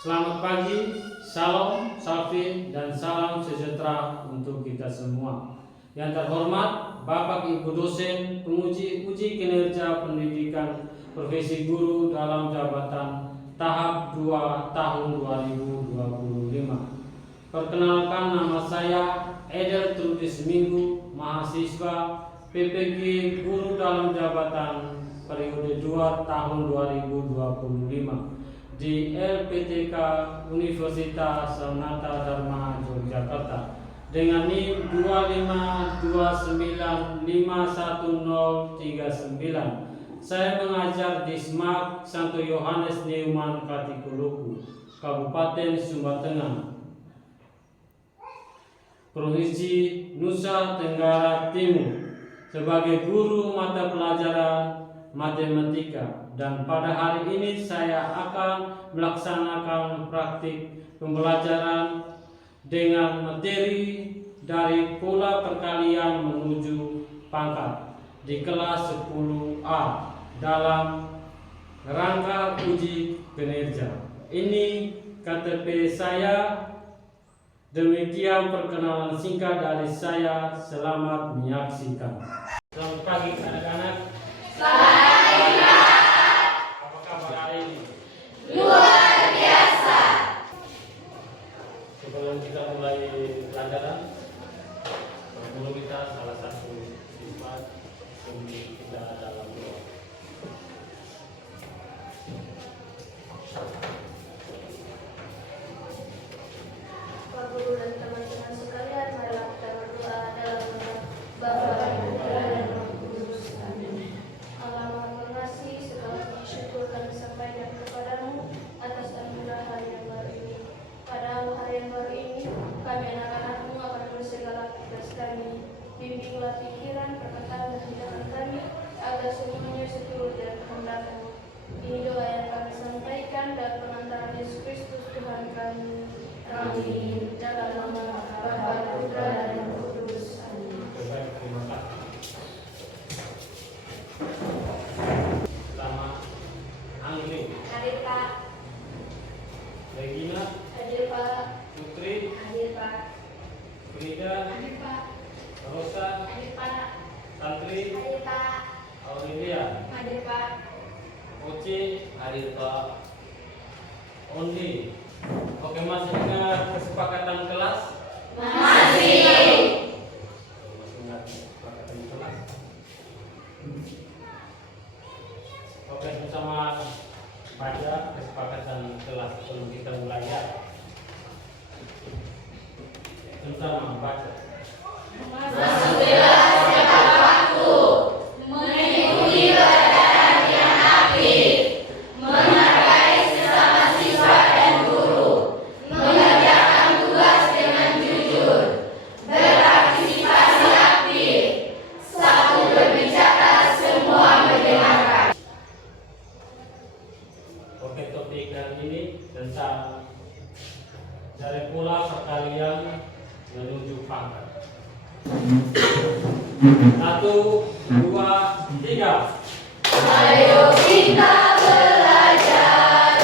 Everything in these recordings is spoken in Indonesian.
Selamat pagi, salam, salve, dan salam sejahtera untuk kita semua. Yang terhormat Bapak Ibu dosen penguji uji kinerja pendidikan profesi guru dalam jabatan tahap 2 tahun 2025. Perkenalkan, nama saya Eder Trudis Minggu, mahasiswa PPG Guru dalam Jabatan periode 2 tahun 2025 di LPTK Universitas Sanata Dharma Yogyakarta dengan NIM 252951039. Saya mengajar di SMAK Santo Yohanes Neumann Katikoloku, Kabupaten Sumba Tengah, Provinsi Nusa Tenggara Timur, sebagai guru mata pelajaran matematika, dan pada hari ini saya akan melaksanakan praktik pembelajaran dengan materi dari pola perkalian menuju pangkat di kelas 10A dalam rangka uji kinerja. Ini KTP saya. Demikian perkenalan singkat dari saya. Selamat menyaksikan. Selamat pagi anak-anak. Selamat pagi, Pak. Apa kabar hari ini? Luar biasa. Sebelum kita mulai pelajaran, dulu kita salah satu sifat sebelum kita dalam doa. Pak Guru dan teman-teman sekalian, marilah kita berdoa dalam nama Bapa dan Putra dan Roh Kudus. Amin. Allah Maha Pengasih, segala puji syukur kami sampaikan kepadamu atas anugerah yang baru ini. Pada hari yang baru ini, kami anak-anakmu akan menulis segala tugas kami. Bimbinglah pikiran, perkataan, dan tindakan kami agar semuanya seturut dengan kehendak-Mu. Ini doa yang kami sampaikan dalam pengantaran Yesus Kristus Tuhan kami. Amin. Dalam nama Bapa, Putra, dan Roh Kudus. Amin. Baik, terima kasih. Pertama, Anggrek, Hadir Pak. Regina, Hadir Pak. Putri, Hadir Pak. Frida, Hadir Pak. Rosa, Hadir Pak. Santri, Hadir Pak. Aurelia, Hadir Pak. Oce, hadir Pak. Ondi. Oke, masih ingat kesepakatan kelas? Masih. Masih ingat kesepakatan kelas? Oke, bersama baca kesepakatan kelas sebelum kita mulai ya. Bersama baca. Masuklah setiap waktu, mengikuti pelajaran yang aktif, menghargai sesama siswa dan guru, mengerjakan tugas dengan jujur, berpartisipasi aktif, satu berbicara, semua mendengarkan. Oke, topik kali ini tentang dari pola perkalian menuju pangkat. 1, 2, 3. Ayo kita belajar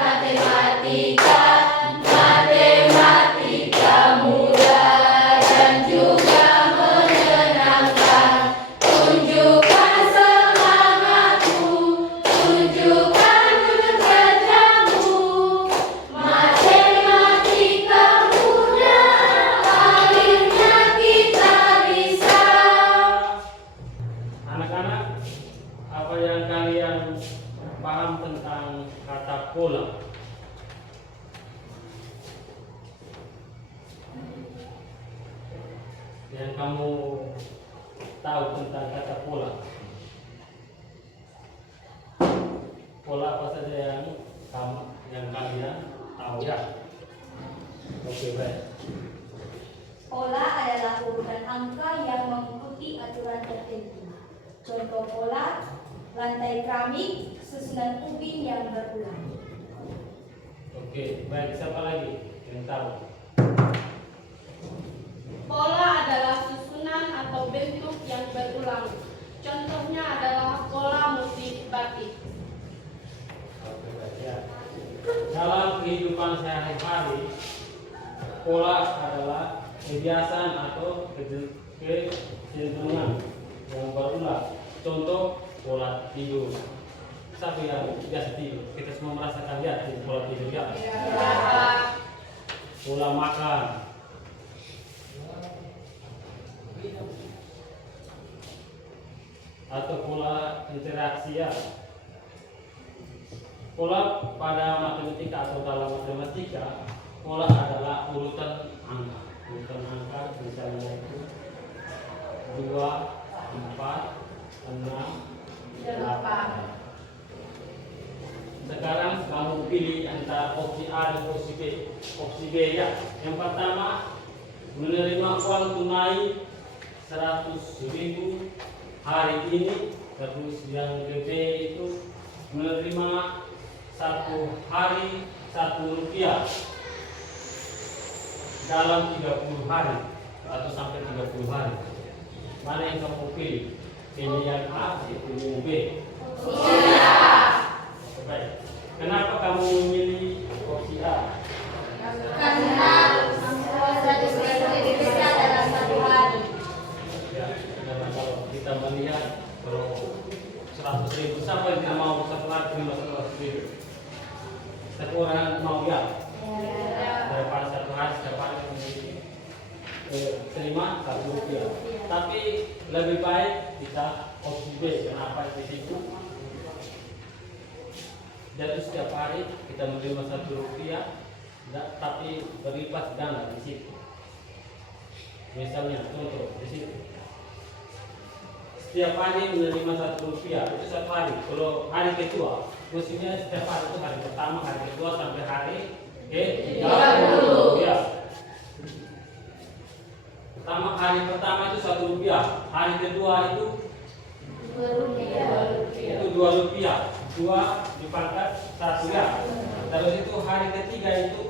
matematika, matematika mudah dan juga menyenangkan. Tunjukkan semangatmu, tunjukkan kerjamu. Matematika mudah, akhirnya kita bisa. Anak-anak, apa yang kalian paham tentang kata pola? Yang kamu tahu tentang kata pola? Pola apa saja yang kalian tahu ya? Oke, baik. Pola adalah urutan angka yang mengikuti aturan tertentu. Contoh pola, lantai keramik, susunan ubin yang berulang. Oke, baik. Siapa lagi yang tahu? Pola adalah susunan atau bentuk yang berulang. Contohnya adalah pola motif batik. Oke, baik ya. hari-hari, pola adalah kebiasaan atau kecenderungan yang berulang. Contoh, pola tidur. Siapa yang biasa tidur? Kita semua merasakan lihat pola tidur ya. Pola makan. Atau pola interaksi ya. Pola pada matematika atau dalam matematika, pola adalah urutan angka. Urutan angka misalnya itu 2, 4, 6, 8. Sekarang kamu pilih antara opsi A dan opsi B. Opsi B ya. Yang pertama, menerima uang tunai 100.000 hari ini. Terus yang B itu menerima 1 hari 1 rupiah dalam 30 hari atau sampai 30 hari. Mana yang kamu pilih? Pilih yang A atau pilih yang B? Baik. Kenapa kamu memilih opsi A? Karena 100.000 lebih besar dalam 1 hari. Ya, karena kalau kita melihat kalau 100.000, siapa yang tidak mau satu hari terima 100.000? Satu orang mau ya? Daripada satu hari setiap hari terima 1 rupiah. Tapi lebih baik kita opsi B. Kenapa di situ? Jadi setiap hari kita menerima 1 rupiah, tapi berlipat ganda di situ. Misalnya contoh di situ. Setiap hari menerima 1 rupiah itu 1 hari. Kalau hari kedua, maksudnya setiap hari itu hari pertama, hari kedua sampai hari ke-30 ya. Hari pertama itu 1 rupiah, hari kedua itu 2 rupiah. itu 2 rupiah, 2 dipangkat 1 ya. Terus itu hari ketiga itu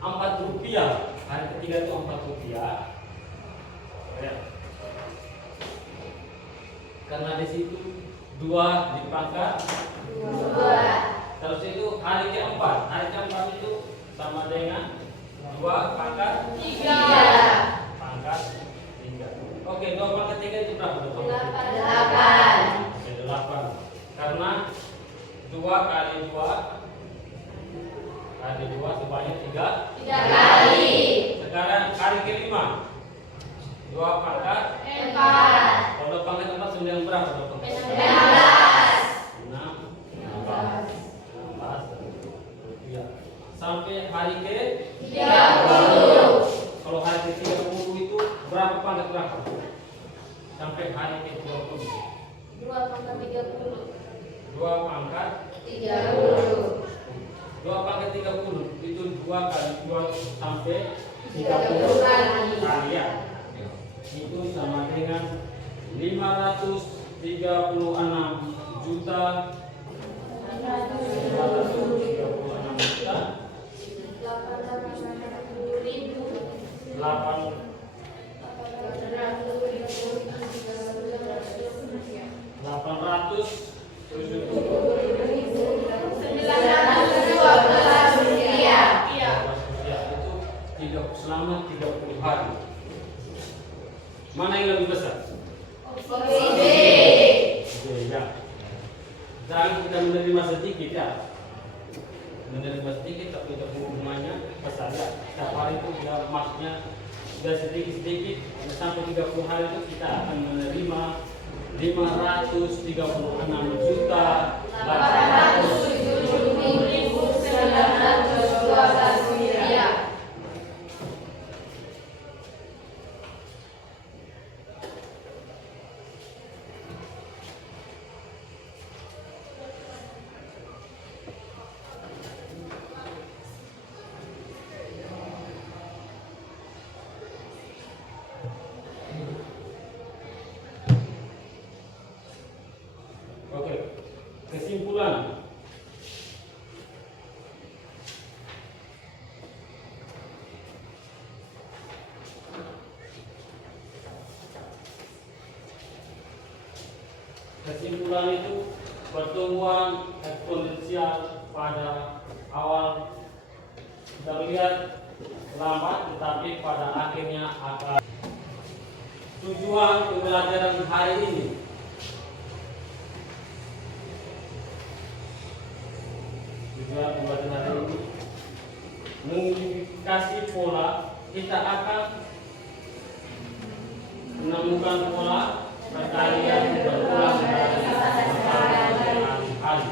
4 rupiah, hari ketiga itu 4 rupiah ya. Karena di situ 2 dipangkat 2. Terus itu hari keempat itu sama dengan 2 pangkat 3. Pangkat 3. Oke, 2 pangkat 3 itu berapa? 8. Oke, 8. Karena 2 kali 2 sebanyak 3 kali. Sekarang hari kelima 2 pangkat 4. Kalau 2 pangkat 4 sembilan berapa? 16 rupiah. Sampai hari ke 30. Kalau hari ke 30 itu berapa pangkat berapa? Sampai hari ke 20. 2 pangkat 30. 2 pangkat 30. 2 pangkat 30 itu 2 kali 2 sampai 30 kali. kali ya. Itu sama dengan 536 juta 912 rupiah. Iya. Itu selama 30 hari. Mana yang lebih besar? Opsi B. Ya. Jangan kita menerima sedikit ya. Menerima sedikit tapi hubungannya besar ya. Setiap hari itu ya, maksudnya sudah sedikit-sedikit sampai 30 hari itu kita akan menerima 536 juta 877.912 rupiah. Oke. Kesimpulan. Kesimpulan itu pertumbuhan eksponensial pada awal terlihat lambat, tetapi pada akhirnya akan. Tujuan pembelajaran hari ini mengidentifikasi pola. Kita akan menemukan pola perkalian berulang dari hari-hari,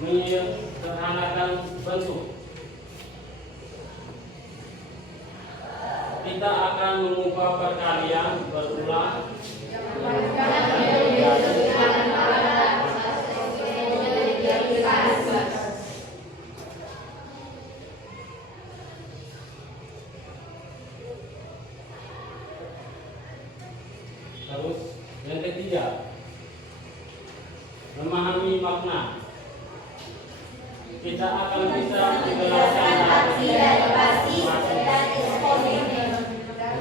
menyederhanakan bentuk. Kita akan mengubah perkalian berulang terus. Yang ketiga, memahami makna. Kita akan bisa menjelaskan aksi dari pasti dan eksponen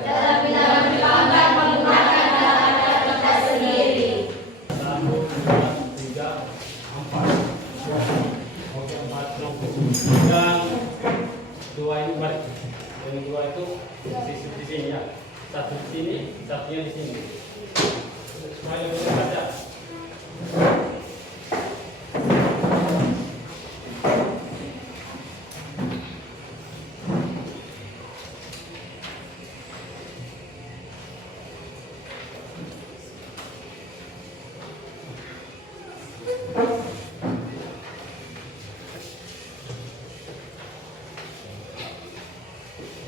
dalam menggambar menggunakan kata kita sendiri. 1, 2, 3, 4. Oke, 4 yang dua ini balik. Yang dua itu di sini ya. Satu di sini, satunya di sini. Semuanya boleh baca.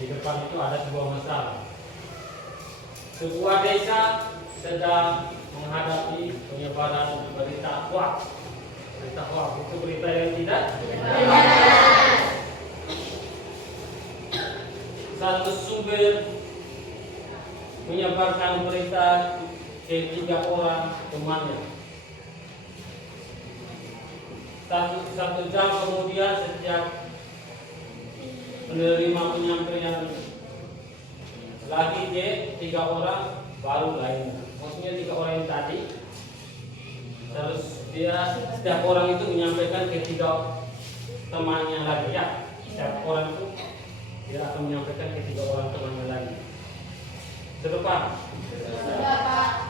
Di depan itu ada sebuah masalah. Sebuah desa sedang menghadapi penyebaran berita hoax. Berita hoax itu berita yang tidak benar. Satu sumber menyebarkan berita ke 3 orang temannya. Satu jam kemudian setiap menerima penyampaian lagi ke 3 orang baru lainnya. Maksudnya 3 orang yang tadi, terus dia setiap orang itu menyampaikan ke 3 temannya lagi ya. Setiap orang itu dia akan menyampaikan ke 3 orang temannya lagi. Sedepan. Sudah, Pak.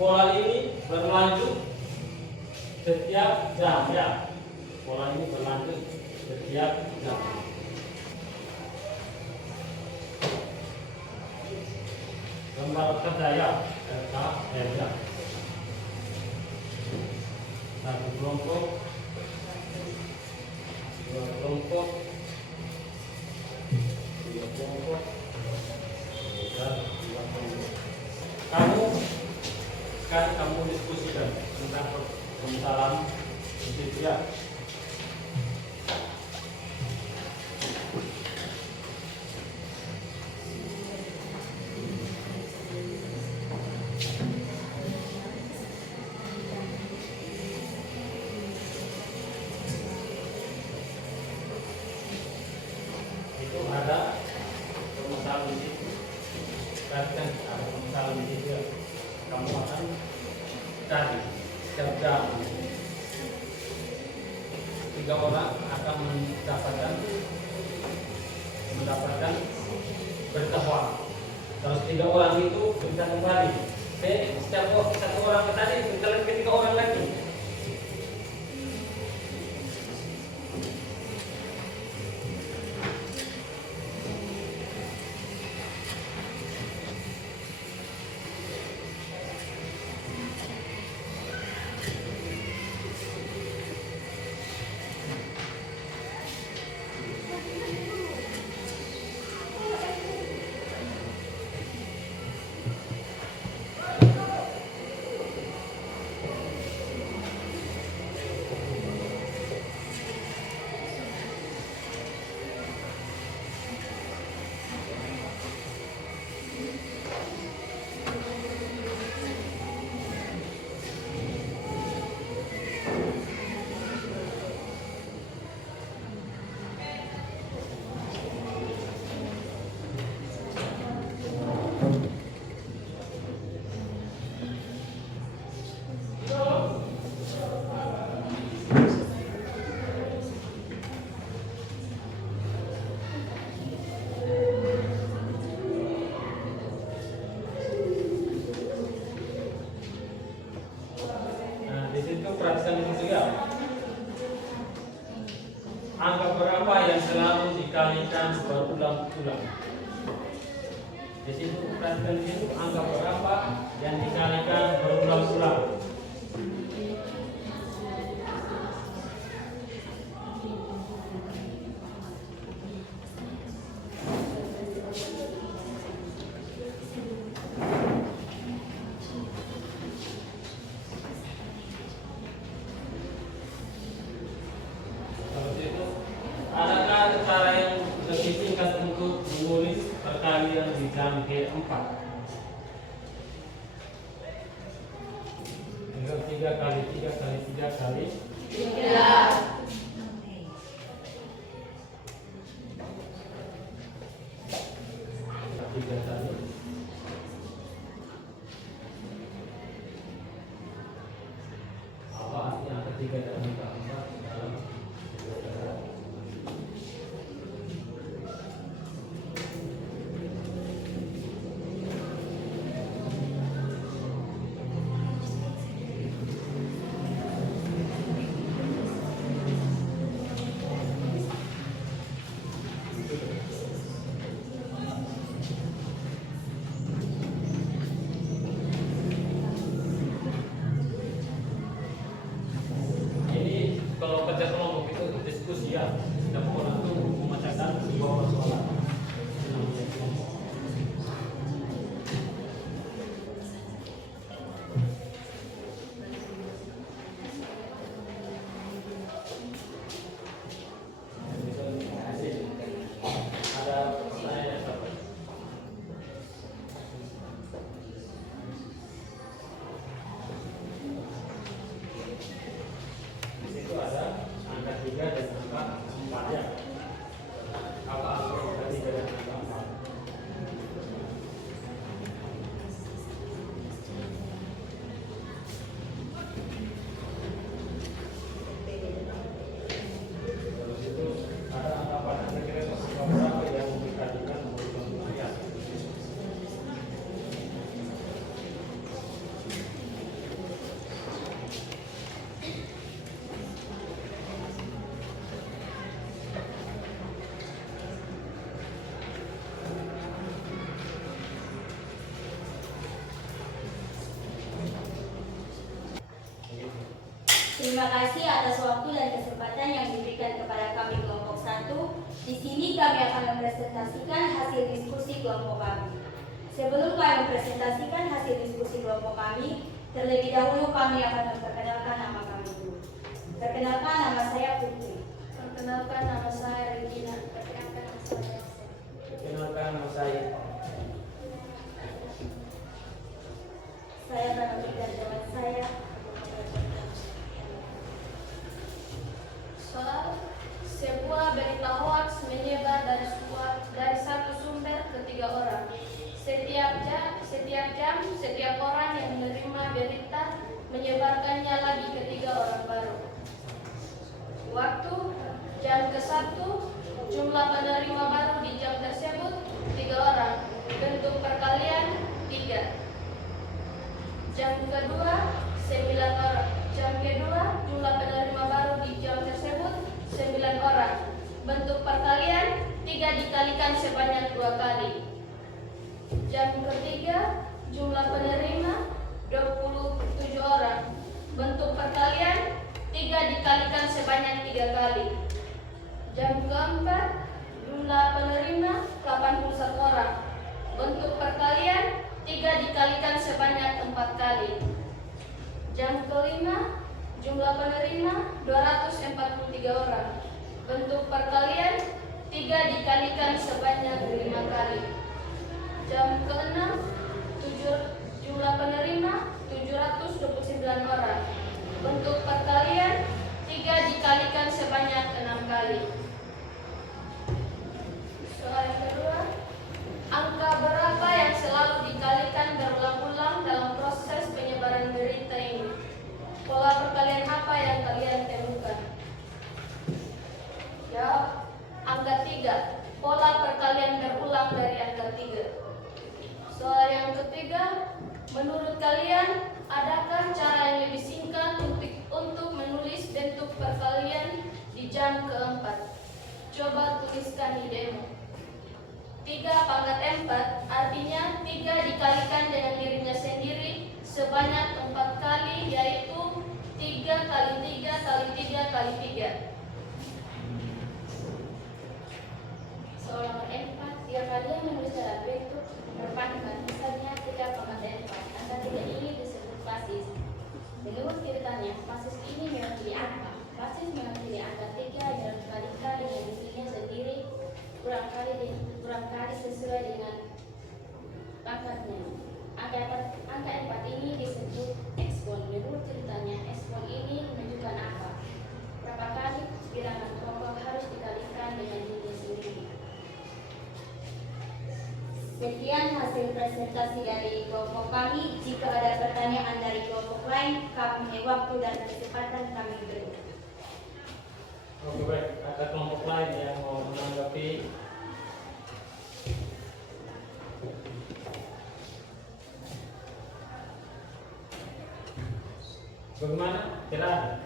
Pola ini berlanjut setiap jam ya. Pola ini berlanjut setiap jam. Gambar kerja ya, ya. Satu kelompok, 2 kelompok, 3 kelompok, dan 4 kelompok. Kamu diskusikan tentang permasalahan itu ya. Itu ada permasalahan di situ. Kan ada permasalahan di situ ya. Kamu akan cari setiap jam 3 orang akan mendapatkan berita hoax. Terus 3 orang itu berita kembali. Setiap satu orang tadi berita ke 3 orang lagi. perhatikan itu juga. Angka berapa yang selalu dikalikan berulang-ulang? Di situ perhatikan di situ angka berapa yang dikalikan berulang-ulang. Adakah cara yang lebih singkat untuk menulis perkalian di jangka 4? 3 kali 3 kali 3 kali 3. 3 kali. Apa artinya angka 3 dan angka 4 dalam kalau kerja kelompok itu diskusi ya, setiap orang itu memecahkan sebuah persoalan. Namanya kelompok. Ada pertanyaan apa? Di situ ada angka 3 dan angka 4 ya. Apa angka 3 dan angka 4? Terus itu ada angka 4 kira-kira angka berapa yang dikalikan nomor kemudian? Terima kasih atas waktu dan kesempatan yang diberikan kepada kami kelompok 1. Di sini kami akan mempresentasikan hasil diskusi kelompok kami. Sebelum kami mempresentasikan hasil diskusi kelompok kami, terlebih dahulu kami akan memperkenalkan nama kami dulu. Perkenalkan, nama saya Putri. Perkenalkan nama saya Regina. Perkenalkan nama saya Yosef. Perkenalkan nama saya. Saya akan memberikan jawaban saya. Soal sebuah berita hoax menyebar dari satu sumber ke 3 orang. Setiap jam, setiap orang yang menerima berita menyebarkannya lagi ke 3 orang baru. Waktu jam ke-1, jumlah penerima baru di jam tersebut 3 orang. Bentuk perkalian 3. Jam kedua 9 orang. Jam kedua jumlah penerima baru di jam tersebut 9 orang. Bentuk perkalian 3 dikalikan sebanyak 2 kali. Jam ketiga jumlah penerima 27 orang. Bentuk perkalian 3 dikalikan sebanyak 3 kali. Jam keempat jumlah penerima 81 orang. Bentuk perkalian 3 dikalikan sebanyak 4 kali. Jam kelima jumlah penerima 243 orang. Bentuk perkalian 3 dikalikan sebanyak 5 kali. Jam keenam jumlah penerima 729 orang. Bentuk perkalian 3 dikalikan sebanyak 6 kali. Soal yang kedua, angka berapa yang selalu dikalikan berulang-ulang dalam proses penyebaran berita ini? Pola perkalian apa yang kalian temukan? Jawab, angka 3. Pola perkalian berulang dari angka 3. Soal yang ketiga, menurut kalian Coba tuliskan di demo. 3 pangkat 4 artinya 3 dikalikan dengan dirinya sendiri sebanyak 4 kali, yaitu 3 kali 3 kali 3 kali 3. Soal 4, jika kalian menulis dalam bentuk perpangkat, misalnya 3 pangkat 4, angka 3 ini disebut basis. Menurut ceritanya, basis ini mewakili apa? Basis mewakili angka 3 yang dikalikan dengan dirinya sendiri kurang kali sesuai dengan pangkatnya. Angka 4 ini disebut ekspon. Menurut ceritanya, ekspon ini menunjukkan apa? Berapa kali bilangan pokok harus dikalikan dengan dirinya sendiri. Sekian hasil presentasi dari kelompok kami. Jika ada pertanyaan dari kelompok lain, kami waktu dan kesempatan kami beri. Oke, baik. Ada kelompok lain yang mau menanggapi? Bagaimana? Kira?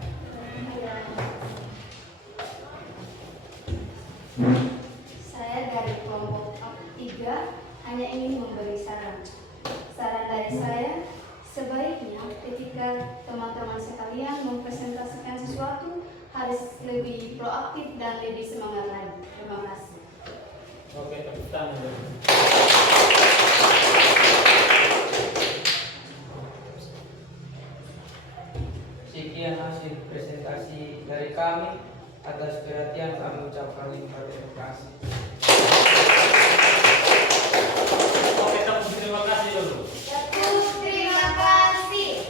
Saya dari kelompok 3 hanya ingin memberi saran. Saran dari saya, sebaiknya ketika teman-teman sekalian mempresentasikan sesuatu harus lebih proaktif dan lebih semangat lagi. Terima kasih. Oke, tepuk tangan. Sekian hasil presentasi dari kami. Atas perhatian kami ucapkan terima kasih. Oke, tepuk terima kasih dulu. Terima kasih.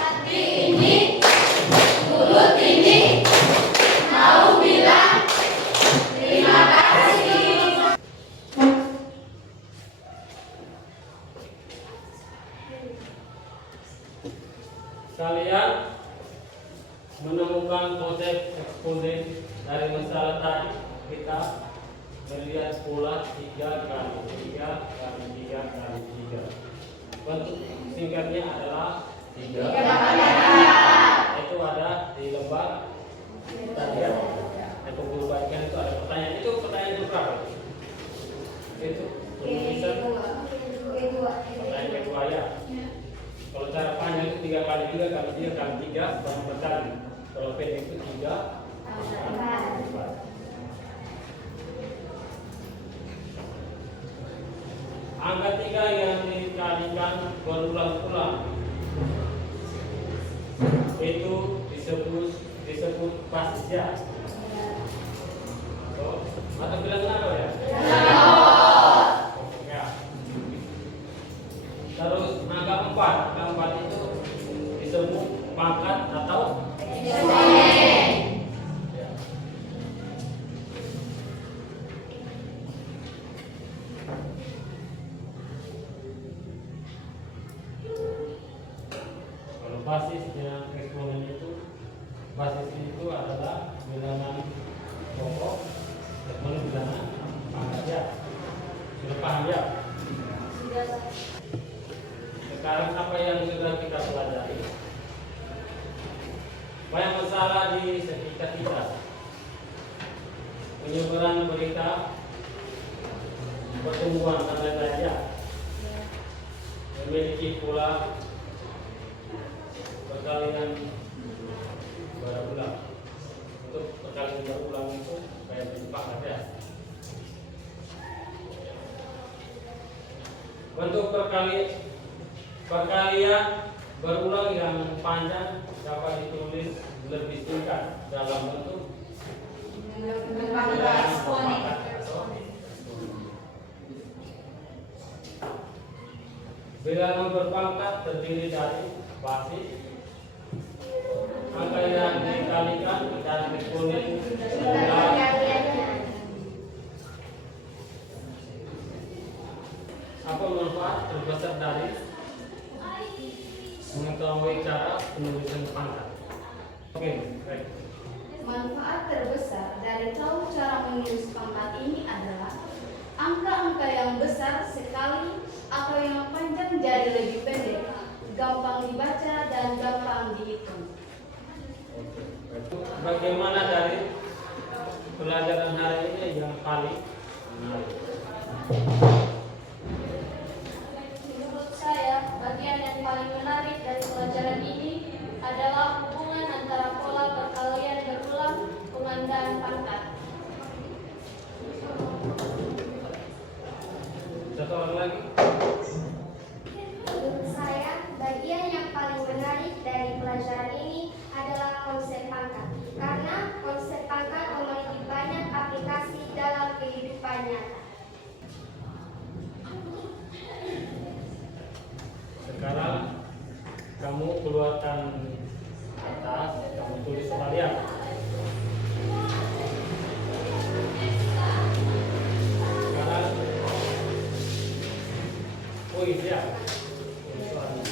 Hati ini, mulut ini mau bilang terima kasih. Kalian menemukan konsep eksponen dari masalah tadi. Kita melihat pola 3 kali 3 kali 3 kali 3. Bentuk singkatnya adalah 3. Itu ada di lembar tadi ya. Itu guru bagian itu ada pertanyaan. Itu pertanyaan itu berapa? Itu tulisan pertanyaan kedua ya. Kalau cara panjang itu 3 kali 3 kali 3 kali 3 sama berkali. Kalau pendek itu 3 kali 4. Angka 3 yang dikalikan berulang-ulang itu disebut basis ya. Atau bilangan apa ya? Ya. Terus angka 4 itu disebut pangkat atau ya. Kalau basisnya eksponen itu, basis itu adalah bilangan pokok, eksponen bilangan pangkat ya. Sudah paham ya? Sekarang apa yang sudah kita pelajari? Banyak masalah di sekitar kita. Penyebaran berita, pertumbuhan tanda tanya, memiliki pola perkalian berulang. Untuk perkalian berulang itu kayak pangkat ya. Bentuk perkalian berulang yang panjang dapat ditulis lebih singkat dalam bentuk Eksponen. bilangan berpangkat terdiri dari basis, angka yang dikalikan dan eksponen. Apa manfaat terbesar dari mengetahui cara penulisan pangkat? Oke, baik. Manfaat terbesar dari tahu cara menulis pangkat ini adalah angka-angka yang besar sekali atau yang panjang jadi lebih pendek, gampang dibaca dan gampang dihitung. Bagaimana dari pelajaran hari ini yang paling menarik? Menurut saya, bagian yang paling menarik dari pelajaran ini adalah hubungan antara pola perkalian berulang pengandaan pangkat. Satu orang lagi. Menurut saya, bagian yang paling menarik dari pelajaran ini adalah konsep pangkat. Karena konsep pangkat memiliki banyak aplikasi dalam kehidupan nyata. Sekarang kamu keluarkan kertas, kamu tulis sekalian. Sekarang, oh iya, soalnya.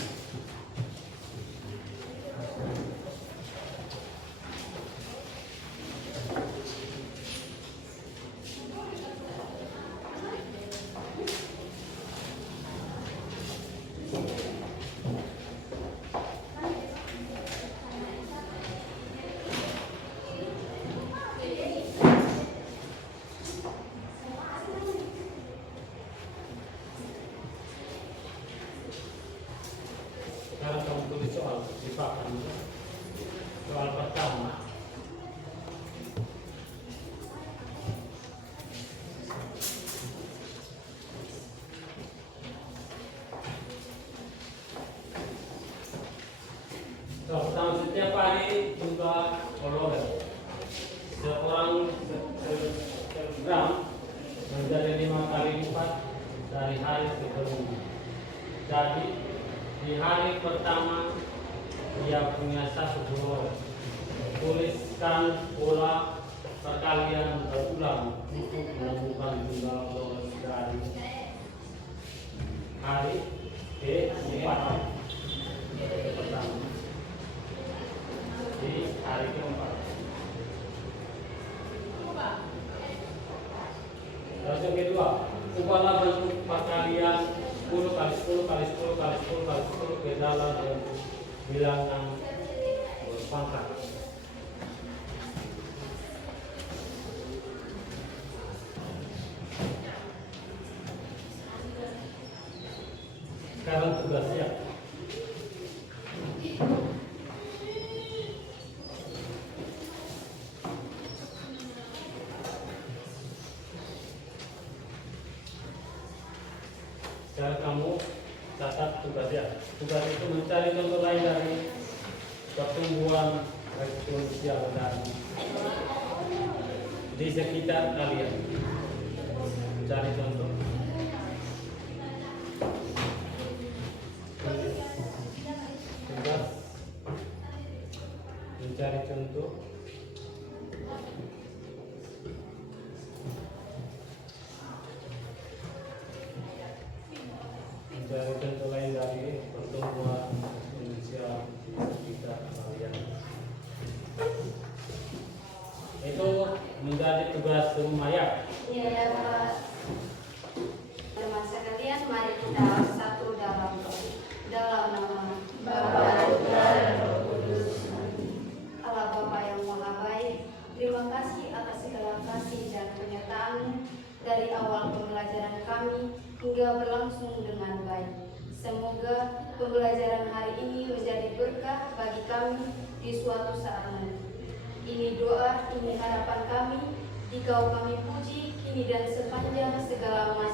Sekarang kamu tulis soal sifakan. Soal pertama. Soal pertama, setiap hari jumlah kalori seorang kilogram menjadi 5 kali lipat dari hari sebelumnya. Jadi di hari pertama dia punya 1 kalori. Tuliskan pola perkalian berulang untuk menemukan jumlah kalori dari hari ke-4 pertama. Di hari ke-4. Terus yang kedua, ubahlah bentuk perkalian 10 kali 10 kali 10 kali 10 kali 10 ke dalam bentuk bilangan berpangkat. Sekarang tugasnya. Sekarang kamu catat tugasnya. Tugas itu mencari contoh lain dari pertumbuhan eksponensial dan di sekitar kalian. Mencari contoh. Tugas mencari contoh. Mencari contoh lain dari pertumbuhan eksponensial di sekitar kalian. Itu menjadi tugas rumah ya. Ya, Pak. Teman sekalian, mari kita satu dalam nama Bapa, Putra, dan Roh Kudus. Allah Bapa yang Maha Baik, terima kasih atas segala kasih dan penyertaan dari awal pembelajaran kami hingga berlangsung dengan baik. Semoga pembelajaran hari ini menjadi berkah bagi kami di suatu saat nanti. Ini doa, ini harapan kami, Dikau kami puji kini dan sepanjang segala masa.